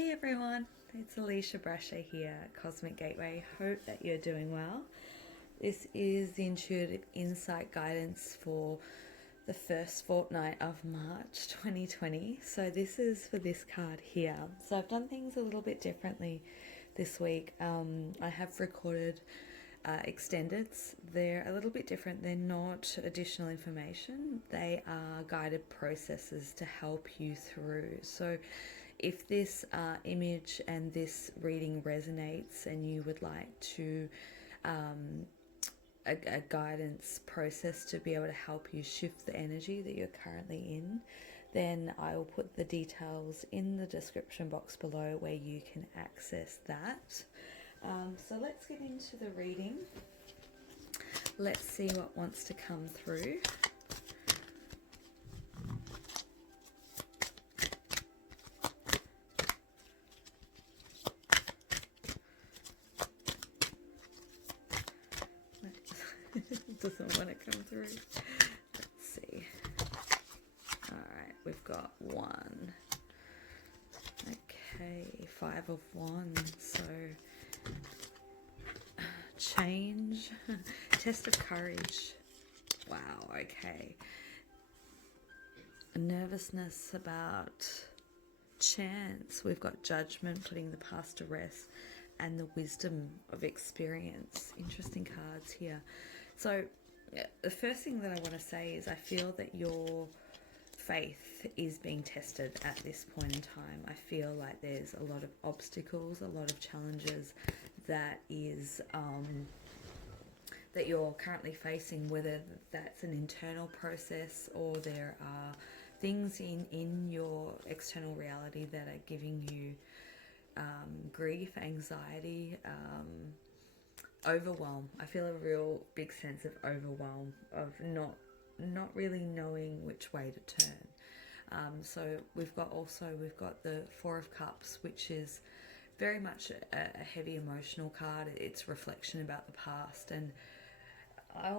Hey everyone, it's Alisha Brasher here at Cosmic Gateway. Hope that you're doing well. This is the intuitive insight guidance for the first fortnight of March 2020. So this is for this card here. So I've done things a little bit differently this week. I have recorded extendeds. They're a little bit different. They're not additional information. They are guided processes to help you through. So if this image and this reading resonates and you would like to a guidance process to be able to help you shift the energy that you're currently in, then I will put the details in the description box below where you can access that. So let's get into the reading. Let's see what wants to come through. Doesn't want to come through. Let's see. Alright, we've got 1. Okay, 5 of Wands. So, change. Test of courage. Wow, okay. Nervousness about chance. We've got judgment, putting the past to rest, and the wisdom of experience. Interesting cards here. So the first thing that I want to say is I feel that your faith is being tested at this point in time. I feel like there's a lot of obstacles, a lot of challenges that is that you're currently facing, whether that's an internal process or there are things in your external reality that are giving you grief, anxiety, overwhelm. I feel a real big sense of overwhelm, of not really knowing which way to turn. So we've got the 4 of Cups, which is very much a heavy emotional card. It's reflection about the past, and I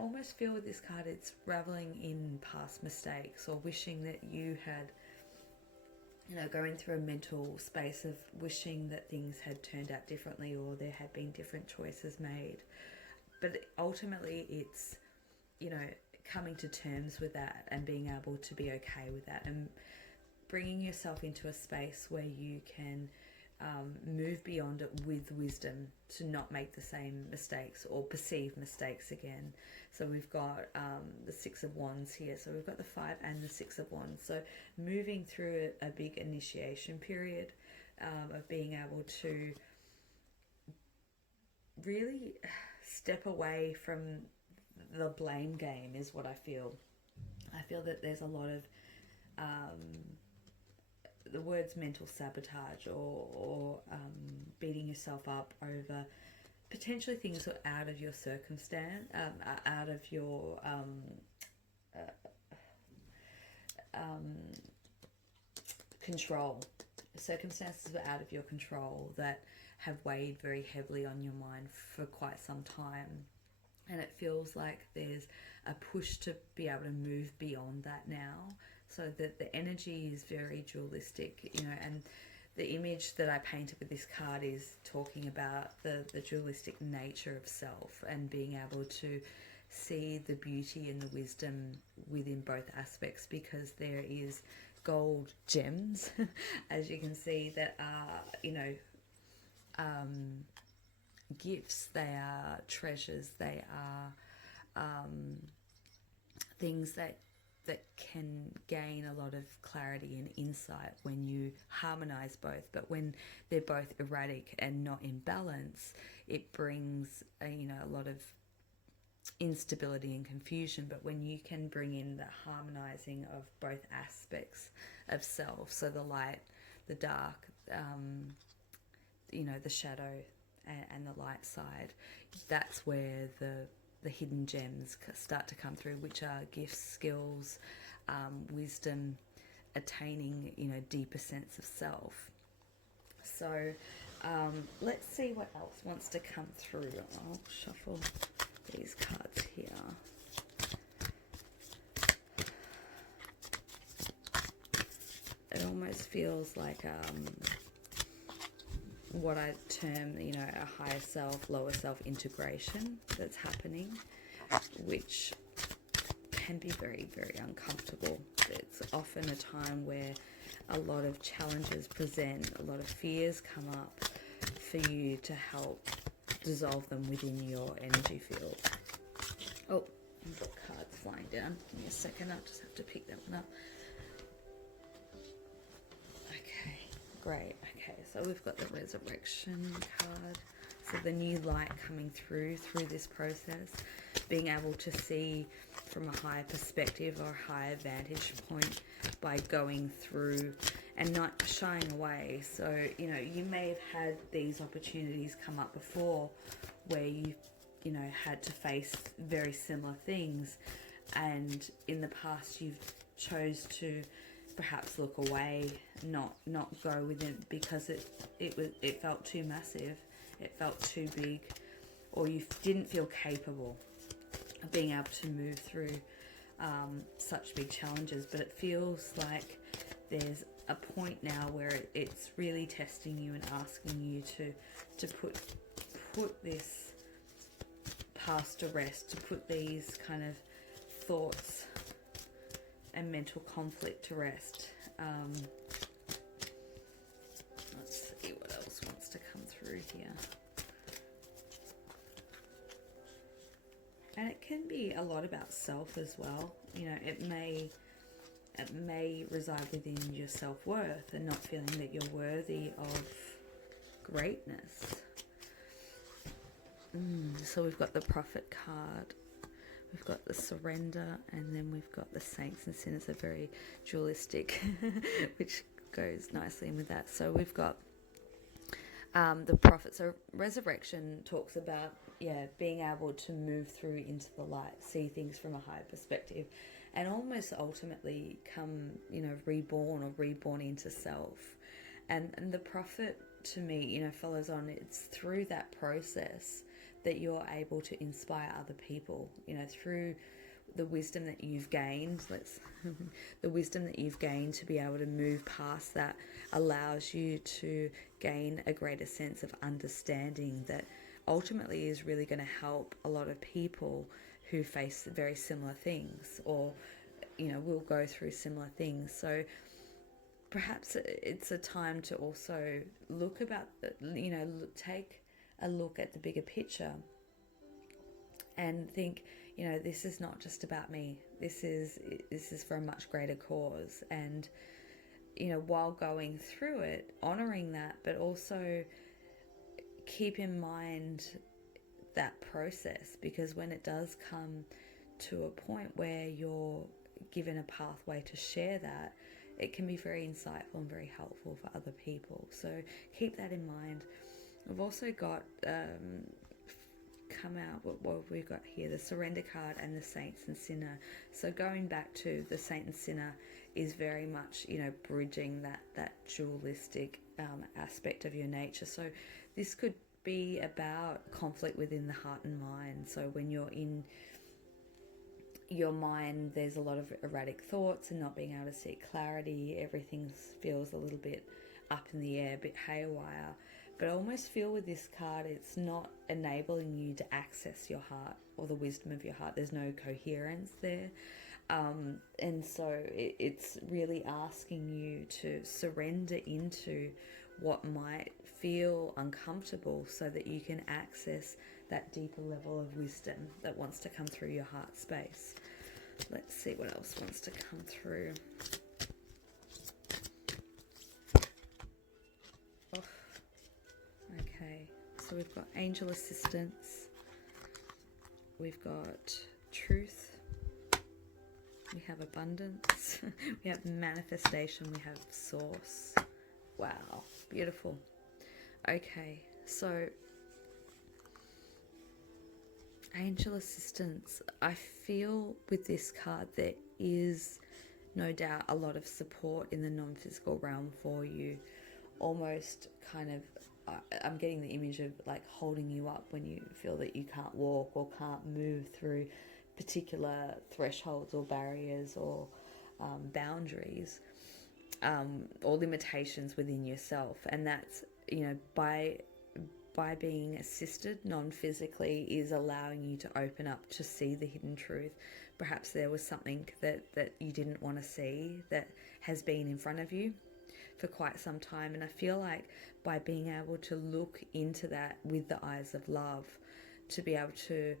almost feel with this card it's reveling in past mistakes, or wishing that you had, going through a mental space of wishing that things had turned out differently or there had been different choices made. But ultimately it's, coming to terms with that and being able to be okay with that and bringing yourself into a space where you can move beyond it with wisdom to not make the same mistakes or perceive mistakes again. So we've got the 6 of Wands here. So we've got the 5 and the 6 of Wands. So moving through a big initiation period of being able to really step away from the blame game is what I feel. I feel that there's a lot of the words mental sabotage or beating yourself up over potentially things that are out of your circumstance, out of your control. Circumstances that are out of your control that have weighed very heavily on your mind for quite some time. And it feels like there's a push to be able to move beyond that now. So that the energy is very dualistic, and the image that I painted with this card is talking about the dualistic nature of self and being able to see the beauty and the wisdom within both aspects, because there is gold gems, as you can see, that are, gifts, they are treasures, they are things that can gain a lot of clarity and insight when you harmonize both. But when they're both erratic and not in balance, it brings a lot of instability and confusion. But when you can bring in the harmonizing of both aspects of self, so the light, the dark, the shadow and the light side, that's where the hidden gems start to come through, which are gifts, skills, wisdom, attaining, deeper sense of self. So let's see what else wants to come through. I'll shuffle these cards here. It almost almost feels like what I term, you know, a higher self, lower self integration that's happening, which can be very, very uncomfortable. It's often a time where a lot of challenges present, a lot of fears come up for you to help dissolve them within your energy field. Oh, I've got cards flying down. Give me a second, I'll just have to pick that one up. Okay, great. Okay, so we've got the resurrection card. So the new light coming through this process, being able to see from a higher perspective or a higher vantage point by going through and not shying away. So, you know, you may have had these opportunities come up before where you know, had to face very similar things, and in the past you've chose to perhaps look away, not go with it because it felt too massive, it felt too big, or you didn't feel capable of being able to move through such big challenges. But it feels like there's a point now where it's really testing you and asking you to put this past to rest, to put these kind of thoughts and mental conflict to rest. Let's see what else wants to come through here. And it can be a lot about self as well. You know, it may reside within your self-worth and not feeling that you're worthy of greatness. So we've got the Prophet card, we've got the Surrender, and then we've got the Saints and Sinners, a very dualistic, which goes nicely in with that. So we've got the Prophet. So Resurrection talks about, being able to move through into the light, see things from a higher perspective, and almost ultimately come, you know, reborn into self. And the Prophet, to me, you know, follows on. It's through that process that you're able to inspire other people, you know, through the wisdom that you've gained. The wisdom that you've gained to be able to move past that allows you to gain a greater sense of understanding that ultimately is really going to help a lot of people who face very similar things, or, you know, will go through similar things. So perhaps it's a time to also look about, you know, take a look at the bigger picture and think, you know, this is not just about me. This is for a much greater cause. And, you know, while going through it, honoring that, but also keep in mind that process, because when it does come to a point where you're given a pathway to share that, it can be very insightful and very helpful for other people. So keep that in mind. We've also got come out what have we got here, the Surrender card and the Saints and Sinner. So going back to the Saint and Sinner is very much, you know, bridging that dualistic aspect of your nature. So this could be about conflict within the heart and mind. So when you're in your mind, there's a lot of erratic thoughts and not being able to see clarity. Everything feels a little bit up in the air, a bit haywire. But I almost feel with this card, it's not enabling you to access your heart or the wisdom of your heart. There's no coherence there. And so it's really asking you to surrender into what might feel uncomfortable so that you can access that deeper level of wisdom that wants to come through your heart space. Let's see what else wants to come through. Oh. Okay, so we've got angel assistance, we've got truth, we have abundance, we have manifestation, we have source. Wow, beautiful. Okay, so angel assistance, I feel with this card there is no doubt a lot of support in the non-physical realm for you. Almost kind of, I'm getting the image of like holding you up when you feel that you can't walk or can't move through particular thresholds or barriers or boundaries. or limitations within yourself. And that's, by being assisted non-physically is allowing you to open up to see the hidden truth. Perhaps there was something that you didn't want to see that has been in front of you for quite some time. And I feel like by being able to look into that with the eyes of love, to be able to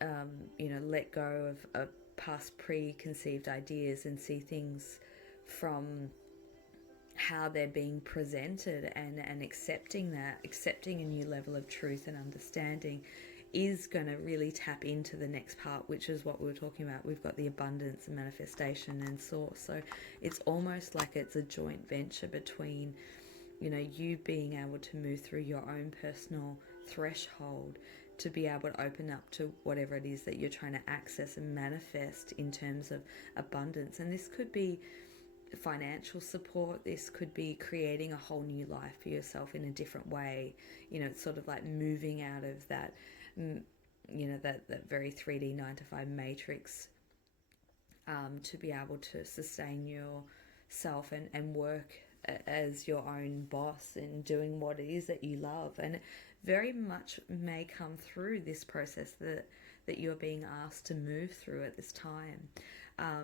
let go of past preconceived ideas and see things from how they're being presented, and accepting a new level of truth and understanding, is going to really tap into the next part, which is what we were talking about. We've got the abundance and manifestation and source. So it's almost like it's a joint venture between, you being able to move through your own personal threshold to be able to open up to whatever it is that you're trying to access and manifest in terms of abundance. And this could be financial support, this could be creating a whole new life for yourself in a different way. It's sort of like moving out of that, that very 3D 9 to 5 matrix, to be able to sustain yourself and work as your own boss and doing what it is that you love. And it very much may come through this process that you're being asked to move through at this time.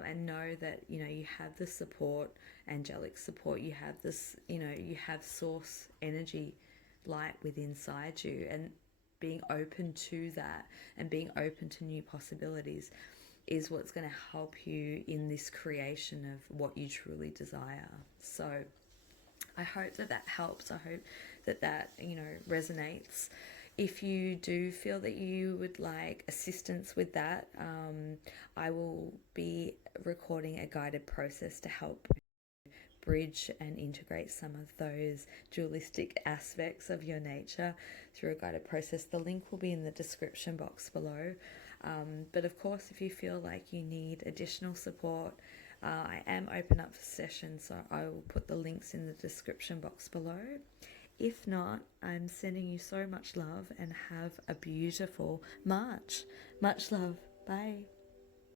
And know that you have the support, angelic support, you have this, you have source energy, light within inside you, and being open to that and being open to new possibilities is what's going to help you in this creation of what you truly desire. So I hope that helps. I hope that resonates. If you do feel that you would like assistance with that, I will be recording a guided process to help bridge and integrate some of those dualistic aspects of your nature through a guided process. The link will be in the description box below. But of course, if you feel like you need additional support, I am open up for sessions, so I will put the links in the description box below. If not, I'm sending you so much love, and have a beautiful March. Much love. Bye.